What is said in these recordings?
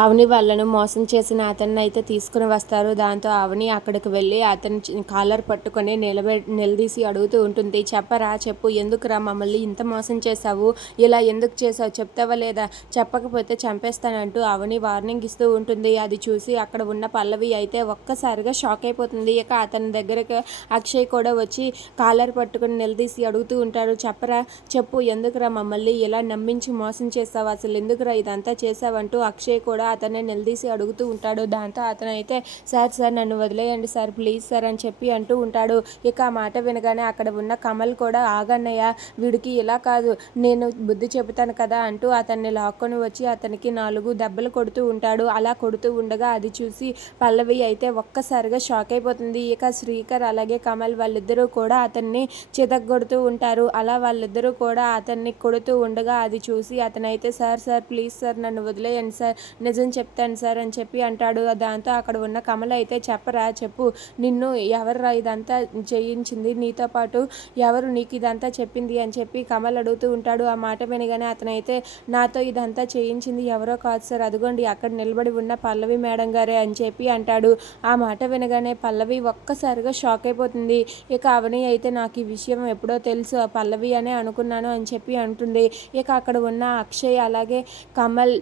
అవని వాళ్ళను మోసం చేసిన అతన్ని అయితే తీసుకుని వస్తారు. దాంతో అవని అక్కడికి వెళ్ళి అతని కాలర్ పట్టుకొని నిలబె నిలదీసి అడుగుతూ ఉంటుంది. చెప్పరా చెప్పు ఎందుకురా మమ్మల్ని ఇంత మోసం చేశావు? ఇలా ఎందుకు చేసావు చెప్తావా లేదా? చెప్పకపోతే చంపేస్తానంటూ అవని వార్నింగ్ ఇస్తూ ఉంటుంది. అది చూసి అక్కడ ఉన్న పల్లవి అయితే ఒక్కసారిగా షాక్ అయిపోతుంది. ఇక అతని దగ్గరకు అక్షయ్ కూడా వచ్చి కాలర్ పట్టుకొని నిలదీసి అడుగుతూ ఉంటాడు. చెప్పరా చెప్పు ఎందుకురా మమ్మల్ని ఇలా నమ్మించి మోసం చేసావు అసలు ఎందుకురా ఇదంతా చేసావంటూ అక్షయ్ కూడా అతన్ని నిలదీసి అడుగుతూ ఉంటాడు. దాంతో అతను అయితే సార్ సార్ నన్ను వదిలేయండి సార్ ప్లీజ్ సార్ అని చెప్పి అంటూ ఉంటాడు. ఇక ఆ మాట వినగానే అక్కడ ఉన్న కమల్ కూడా ఆగన్నయ్య వీడికి ఇలా కాదు. నేను బుద్ధి చెబుతాను కదా అంటూ అతన్ని లాక్కొని వచ్చి అతనికి నాలుగు దెబ్బలు కొడుతూ ఉంటాడు. అలా కొడుతూ ఉండగా అది చూసి పల్లవి అయితే ఒక్కసారిగా షాక్ అయిపోతుంది. ఇక శ్రీకర్ అలాగే కమల్ వాళ్ళిద్దరూ కూడా అతన్ని చితగ్గొడుతూ ఉంటారు. అలా వాళ్ళిద్దరూ కూడా అతన్ని కొడుతూ ఉండగా అది చూసి అతనైతే సార్ సార్ ప్లీజ్ సార్ నన్ను వదిలేయండి సార్. నిజం చెప్తాను సార్ అని చెప్పి అంటాడు. దాంతో అక్కడ ఉన్న కమల అయితే చెప్పరా చెప్పు. నిన్ను ఎవర్రా ఇదంతా చేయించింది నీతో పాటు ఎవరు నీకు ఇదంతా చెప్పింది అని చెప్పి కమల్ అడుగుతూ ఉంటాడు. ఆ మాట వినగానే అతనైతే నాతో ఇదంతా చేయించింది ఎవరో కాదు సార్. అదిగోండి అక్కడ నిలబడి ఉన్న పల్లవి మేడం గారే అని చెప్పి అంటాడు. ఆ మాట వినగానే పల్లవి ఒక్కసారిగా షాక్ అయిపోతుంది. ఇక అవని అయితే నాకు ఈ విషయం ఎప్పుడో తెలుసు ఆ పల్లవి అనే అనుకున్నాను అని చెప్పి అంటుంది. ఇక అక్కడ ఉన్న అక్షయ్ అలాగే కమల్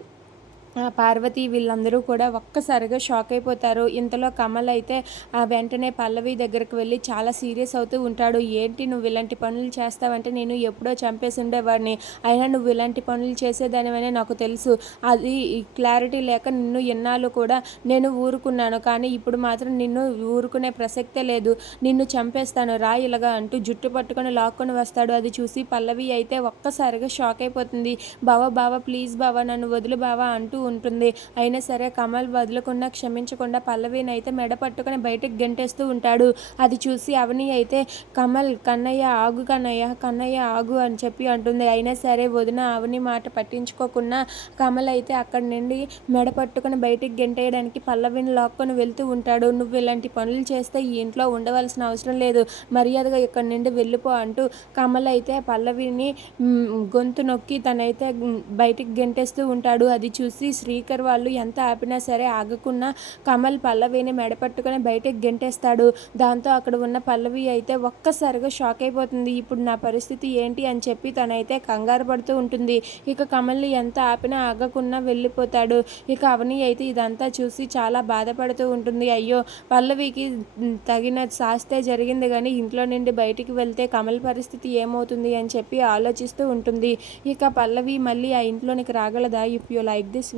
పార్వతి వీళ్ళందరూ కూడా ఒక్కసారిగా షాక్ అయిపోతారు. ఇంతలో కమల్ అయితే వెంటనే పల్లవి దగ్గరకు వెళ్ళి చాలా సీరియస్ అవుతూ ఉంటాడు. ఏంటి నువ్వు ఇలాంటి పనులు చేస్తావంటే నేను ఎప్పుడో చంపేసి ఉండేవాడిని అయినా నువ్వు ఇలాంటి పనులు చేసేదానివనే నాకు తెలుసు. అది క్లారిటీ లేక నిన్ను ఎన్నాళ్ళు కూడా నేను ఊరుకున్నాను. కానీ ఇప్పుడు మాత్రం నిన్ను ఊరుకునే ప్రసక్తే లేదు. నిన్ను చంపేస్తాను. రా ఇలాగా అంటూ జుట్టు పట్టుకొని లాక్కొని వస్తాడు. అది చూసి పల్లవి అయితే ఒక్కసారిగా షాక్ అయిపోతుంది. బావా బావా ప్లీజ్ బావా నన్ను వదులు బావా అంటూ ఉంటుంది. అయినా సరే కమల్ వదులుకున్నా క్షమించకుండా పల్లవిని అయితే మెడ పట్టుకుని బయటకు గెంటేస్తూ ఉంటాడు. అది చూసి అవని అయితే కమల్ కన్నయ్య ఆగు కన్నయ్య కన్నయ్య ఆగు అని చెప్పి అంటుంది. అయినా సరే వదిన అవని మాట పట్టించుకోకుండా కమల్ అయితే అక్కడి నుండి మెడ పట్టుకుని బయటికి గెంటేయడానికి పల్లవిని లాక్కొని వెళ్తూ ఉంటాడు. నువ్వు ఇలాంటి పనులు చేస్తే ఈ ఇంట్లో ఉండవలసిన అవసరం లేదు. మర్యాదగా ఇక్కడి నుండి వెళ్ళిపో అంటూ కమల్ అయితే పల్లవిని గొంతు నొక్కి తనైతే బయటికి గెంటేస్తూ ఉంటాడు. అది చూసి శ్రీకర్ వాళ్ళు ఎంత ఆపినా సరే ఆగకుండా కమల్ పల్లవిని మెడపట్టుకొని బయటకు గెంటేస్తాడు. దాంతో అక్కడ ఉన్న పల్లవి అయితే ఒక్కసారిగా షాక్ అయిపోతుంది. ఇప్పుడు నా పరిస్థితి ఏంటి అని చెప్పి తనైతే కంగారు పడుతూ ఉంటుంది. ఇక కమల్ని ఎంత ఆపినా ఆగకుండా వెళ్ళిపోతాడు. ఇక అవని అయితే ఇదంతా చూసి చాలా బాధపడుతూ ఉంటుంది. అయ్యో పల్లవికి తగిన శాస్తే జరిగింది కానీ ఇంట్లో నుండి బయటికి వెళ్తే కమల్ పరిస్థితి ఏమవుతుంది అని చెప్పి ఆలోచిస్తూ ఉంటుంది. ఇక పల్లవి మళ్ళీ ఆ ఇంట్లోనికి రాగలదా? If you like this